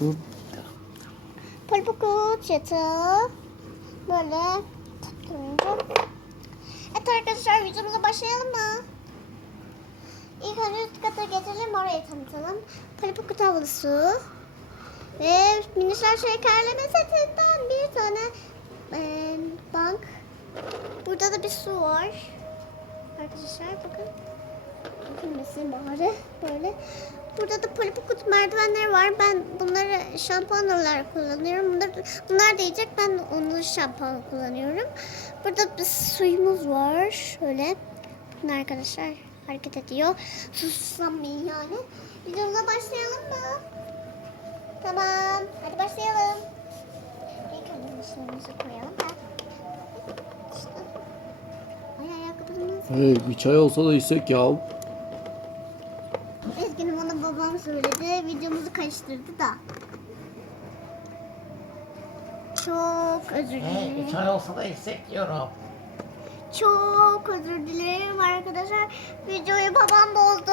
Bu Palpukut yatağı. Böyle. Evet arkadaşlar videomuza başlayalım mı? İlk önce üst kata geçelim orayı tanıtalım. Palpukut havlusu. Ve minişler şekerleme setinden bir tane eee, bank. Burada da bir su var. Arkadaşlar bakın. Dökülmesin bari böyle. Burada da polipukut merdivenleri var. Ben bunları şampuan olarak kullanıyorum. Bunlar, bunlar diyecek ben onu şampuan kullanıyorum. Burada bir suyumuz var. Şöyle. Bakın arkadaşlar hareket ediyor. Susamayın yani. Videomuza başlayalım mı? Tamam. Hadi başlayalım. İlk koyalım da. Ay ayakkabımız hey, bir çay olsa da içsek ya. Üzgünüm onu babam söyledi. Videomuzu karıştırdı da. Çok özür Hey, dilerim. çay olsa da içsek diyorum. Çok özür dilerim arkadaşlar. Videoyu babam bozdu.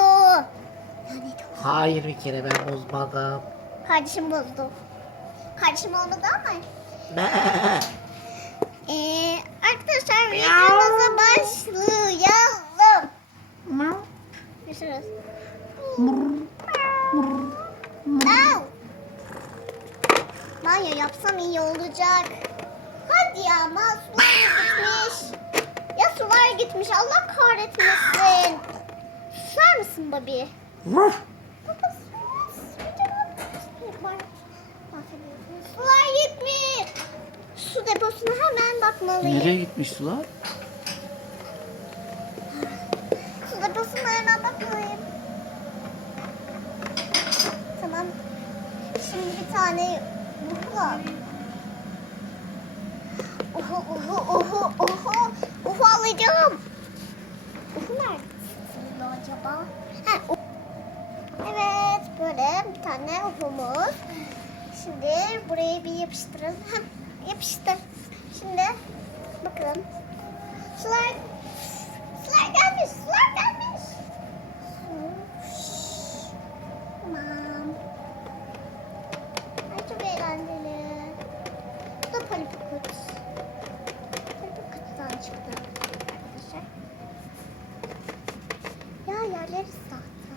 Hayır bir kere ben bozmadım. Kardeşim bozdu. Kardeşim olmadı ama. Ne? Ee, arkadaşlar videomuza başlayalım. Görüşürüz. Yapsam iyi olacak. Hadi ya sular gitmiş. Ya sular gitmiş Allah kahretmesin. Susar mısın Babi? Baba sus. Sular gitmiş. Su deposuna hemen bakmalıyım. Nereye gitmiş sular? Su deposuna hemen bakmalıyım. Tamam. Şimdi bir tane buhla. Oho oho oho oho. Uhu alacağım. Uhu nerede acaba? Ha, u- evet böyle bir tane uhumuz. Şimdi buraya bir yapıştıralım. Heh, yapıştı. Şimdi bakalım. Sular Sular gelmiş, sular gelmiş. Su. Tamam. Ay çok eğlenceli. Bu da palipukut. Palipukut'tan çıktı arkadaşlar. Ya yerleri sahte.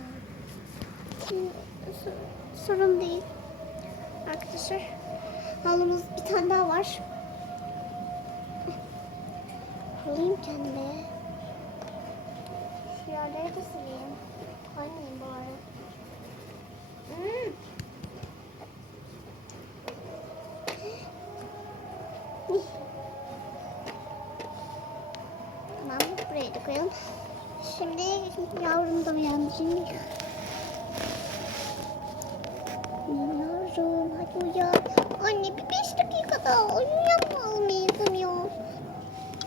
Şimdi so- sorun değil. Arkadaşlar halımız bir tane daha var. Alayım kendime. Şu yerleri de sileyim. Kaymayayım bari. Hmm. Tamam buraya da koyalım. Şimdi yavrum da uyanacak. Yavrum hadi uyan. Anne bir beş dakika daha uyuyamaz mıyım ya?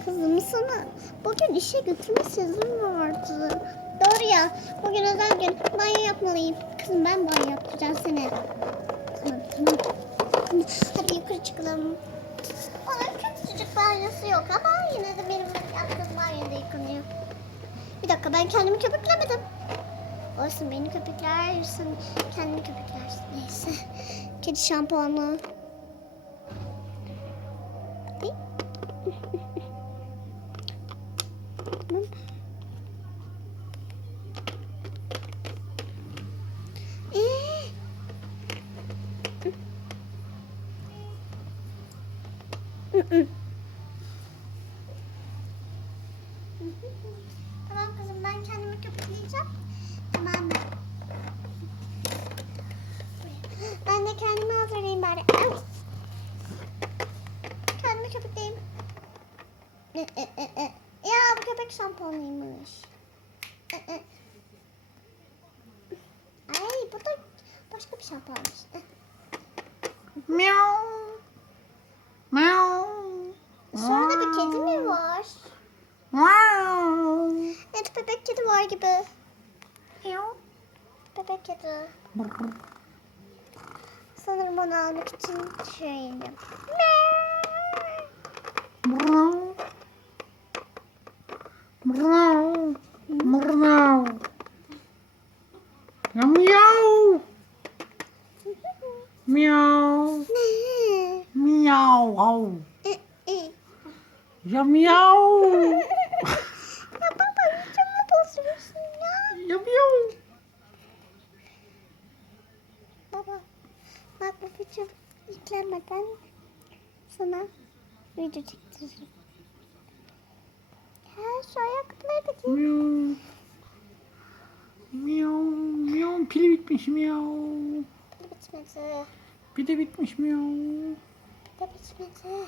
Kızım sana bugün işe götürme sezonu vardı. Doğru ya. Bugün özel gün. Banyo yapmalıyım. Kızım ben banyo yapacağım seni. Tamam. Tamam, Hadi yukarı çıkalım. Onun küçücük banyosu yok ama yine de benim yaptığım banyoda yıkanıyor. Bir dakika ben kendimi köpüklemedim. Olsun beni köpükler, sen kendini köpükler. Neyse. Kedi şampuanı. Tamam kızım ben kendimi köpükleyeceğim. Tamam? Ben de kendimi hazırlayayım bari. Au! Kendimi köpükleyeyim. E, e, e, e. Ya bu köpek şampuanıymış. Ay bu da başka bir şampuanmış. Miau. Miau. Sonra bir kedi mi var? Miau. Evet bebek kedi var gibi. Bebek kedi. Sanırım onu almak için şuraya indim. Miau. Miau. Miau. Miau. Miau. Miau. Au. E, e. Ya miau. Ya baba videomu bozuyorsun ya. Ya miau. Baba video yüklenmeden sana video çektiririm. Ya şu ayakkabıları da giy. Miau. Miau. Miau. Pili bitmiş miau. Bitmedi. Bir de bitmiş miau. Bir de bitmedi.